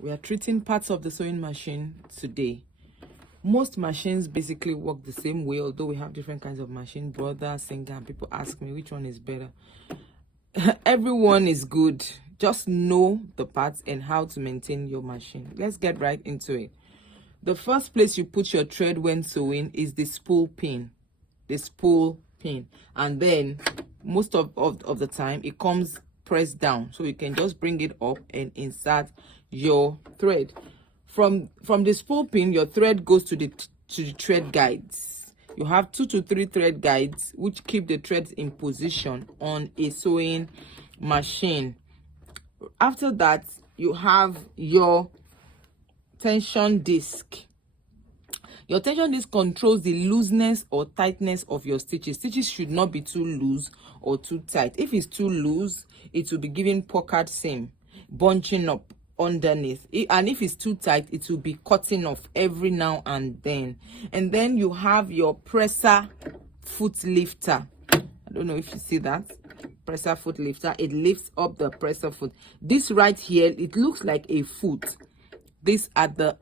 We are treating parts of the sewing machine today. Most machines basically work the same way, although we have different kinds of machine. Brother, singer, and people ask me which one is better. Everyone is good. Just know the parts and how to maintain your machine. Let's get right into it. The first place you put your thread when sewing is the spool pin. The spool pin. And then most of the time it comes pressed down, so you can just bring it up and insert your thread. From the spool pin, your thread goes to the thread guides. You have 2 to 3 thread guides which keep the threads in position on a sewing machine. After that, you have your tension disc. Your tension disc controls the looseness or tightness of your stitches. Stitches should not be too loose or too tight. If it's too loose, it will be giving puckered seam, bunching up underneath. And if it's too tight, it will be cutting off every now and then. And then you have your presser foot lifter. I don't know if you see that. Presser foot lifter. It lifts up the presser foot. This right here, it looks like a foot. This at the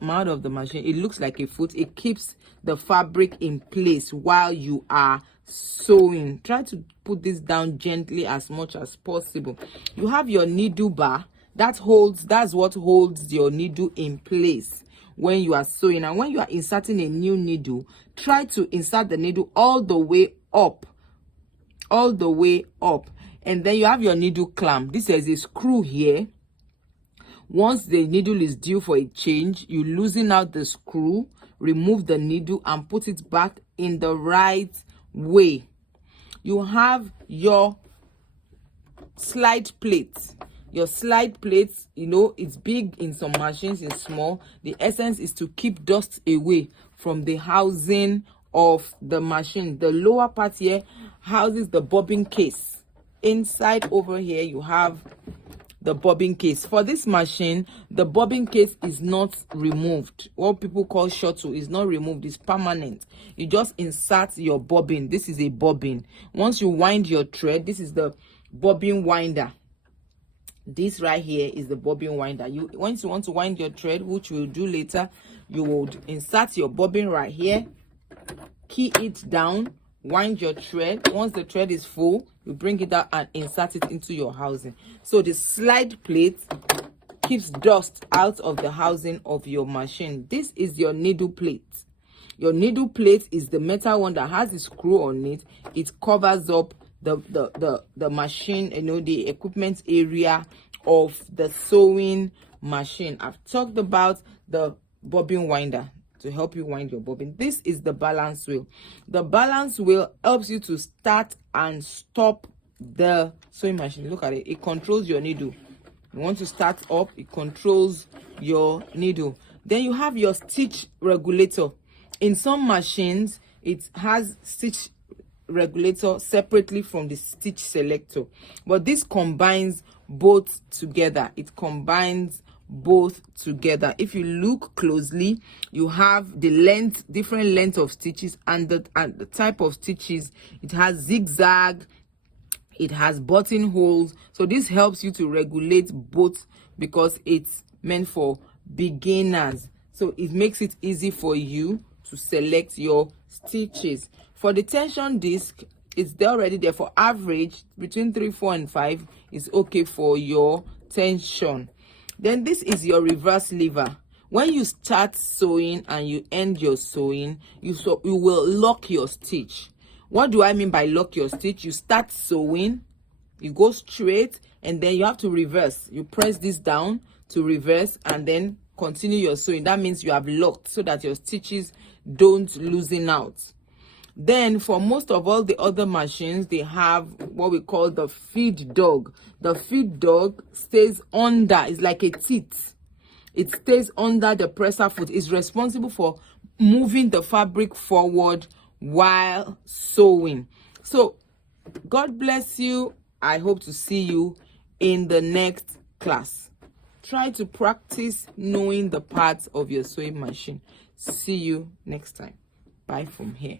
mouth of the machine, it looks like a foot. It keeps the fabric in place while you are sewing. Try to put this down gently as much as possible. You have your needle bar. That's what holds your needle in place when you are sewing. And when you are inserting a new needle, try to insert the needle all the way up. And then you have your needle clamp. This is a screw here. Once the needle is due for a change, you loosen out the screw, remove the needle and put it back in the right way. You have your slide plate. Your slide plates, you know, it's big in some machines, it's small. The essence is to keep dust away from the housing of the machine. The lower part here houses the bobbin case. Inside over here, you have the bobbin case. For this machine, the bobbin case is not removed. What people call shuttle is not removed, it's permanent. You just insert your bobbin. This is a bobbin. Once you wind your thread, this is the bobbin winder. This right here is the bobbin winder. Once you want to wind your thread, which we'll do later, you would insert your bobbin right here, key it down, wind your thread. Once the thread is full, you bring it out and insert it into your housing. So the slide plate keeps dust out of the housing of your machine. This is your needle plate. Your needle plate is the metal one that has a screw on it. It covers up the machine, you know, the equipment area of the sewing machine. I've talked about the bobbin winder to help you wind your bobbin. This is the balance wheel. The balance wheel helps you to start and stop the sewing machine. Look at it. It controls your needle. You want to start up, it controls your needle. Then you have your stitch regulator. In some machines, it has stitch regulator separately from the stitch selector, but this combines both together. It combines both together. If you look closely, you have the length, different length of stitches, and the type of stitches. It has zigzag, it has buttonholes. So this helps you to regulate both because it's meant for beginners. So it makes it easy for you to select your stitches. For the tension disc, it's already there. For average, between 3, 4, and 5 is okay for your tension. Then this is your reverse lever. When you start sewing and you end your sewing, you will lock your stitch. What do I mean by lock your stitch? You start sewing, you go straight, and then you have to reverse. You press this down to reverse and then continue your sewing. That means you have locked so that your stitches don't loosen out. Then for most of all the other machines, they have what we call the feed dog. The feed dog stays under, it's like a teat. It stays under the presser foot. It's responsible for moving the fabric forward while sewing. So God bless you. I hope to see you in the next class. Try to practice knowing the parts of your sewing machine. See you next time. Bye from here.